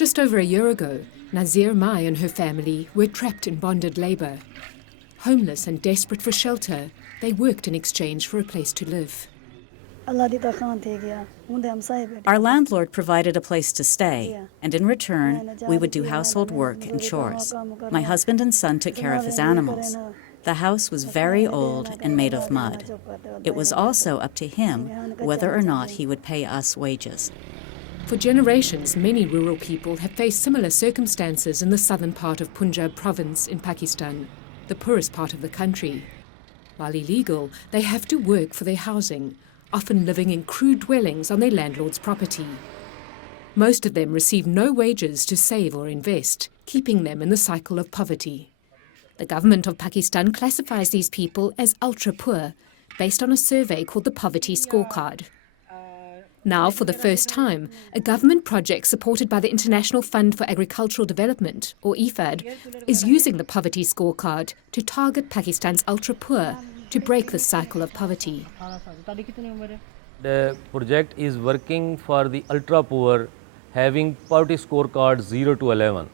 Just over a year ago, Nazir Mai and her family were trapped in bonded labour. Homeless and desperate for shelter, they worked in exchange for a place to live. Our landlord provided a place to stay, and in return, we would do household work and chores. My husband and son took care of his animals. The house was very old and made of mud. It was also up to him whether or not he would pay us wages. For generations, many rural people have faced similar circumstances in the southern part of Punjab province in Pakistan, the poorest part of the country. While illegal, they have to work for their housing, often living in crude dwellings on their landlord's property. Most of them receive no wages to save or invest, keeping them in the cycle of poverty. The government of Pakistan classifies these people as ultra-poor, based on a survey called the Poverty Scorecard. Now, for the first time, a government project supported by the International Fund for Agricultural Development, or IFAD, is using the Poverty Scorecard to target Pakistan's ultra-poor to break the cycle of poverty. The project is working for the ultra-poor having Poverty Scorecard 0 to 11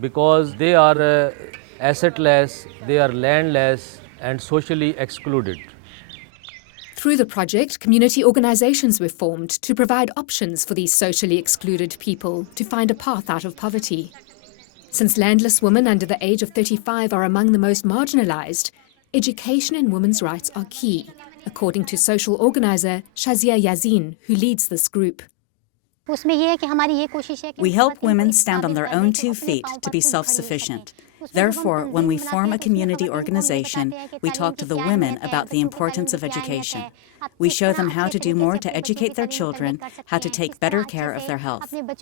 because they are assetless, they are landless and socially excluded. Through the project, community organisations were formed to provide options for these socially excluded people to find a path out of poverty. Since landless women under the age of 35 are among the most marginalised, education and women's rights are key, according to social organiser Shazia Yazin, who leads this group. We help women stand on their own 2 feet to be self-sufficient. Therefore, when we form a community organization, we talk to the women about the importance of education. We show them how to do more to educate their children, how to take better care of their health. The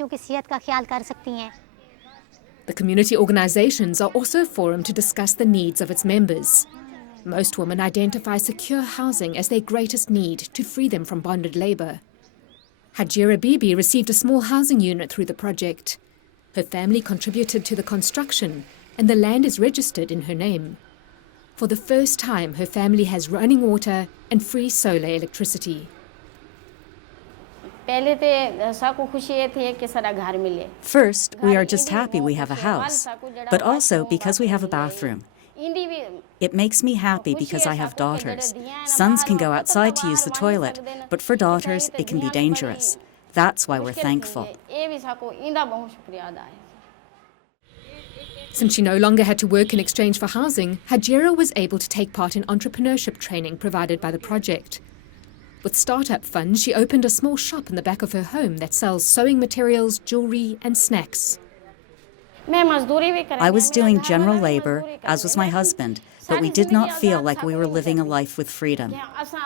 community organisations are also a forum to discuss the needs of its members. Most women identify secure housing as their greatest need to free them from bonded labour. Hajira Bibi received a small housing unit through the project. Her family contributed to the construction, and the land is registered in her name. For the first time, her family has running water and free solar electricity. First, we are just happy we have a house, but also because we have a bathroom. It makes me happy because I have daughters. Sons can go outside to use the toilet, but for daughters, it can be dangerous. That's why we're thankful. Since she no longer had to work in exchange for housing, Hajira was able to take part in entrepreneurship training provided by the project. With startup funds, she opened a small shop in the back of her home that sells sewing materials, jewellery and snacks. I was doing general labor, as was my husband, but we did not feel like we were living a life with freedom.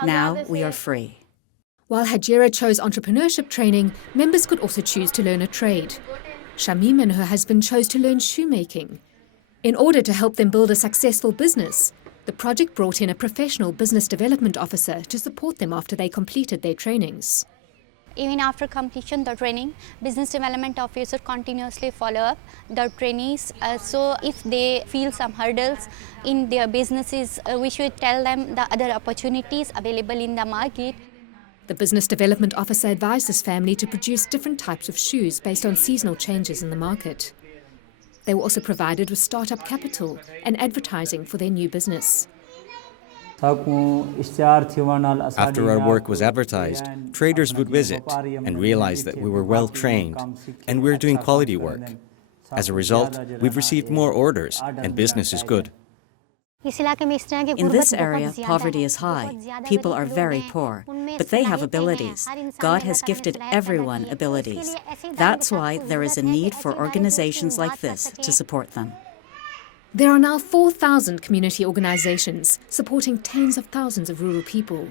Now we are free. While Hajira chose entrepreneurship training, members could also choose to learn a trade. Shamim and her husband chose to learn shoemaking. In order to help them build a successful business, the project brought in a professional business development officer to support them after they completed their trainings. Even after completion the training, business development officer continuously follow up the trainees. So if they feel some hurdles in their businesses, we should tell them the other opportunities available in the market. The business development officer advised this family to produce different types of shoes based on seasonal changes in the market. They were also provided with startup capital and advertising for their new business. After our work was advertised, traders would visit and realize that we were well trained and we're doing quality work. As a result, we've received more orders and business is good. In this area, poverty is high. People are very poor, but they have abilities. God has gifted everyone abilities. That's why there is a need for organizations like this to support them. There are now 4,000 community organisations supporting tens of thousands of rural people.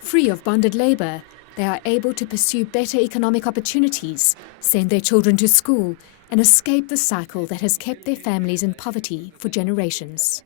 Free of bonded labour, they are able to pursue better economic opportunities, send their children to school, and escape the cycle that has kept their families in poverty for generations.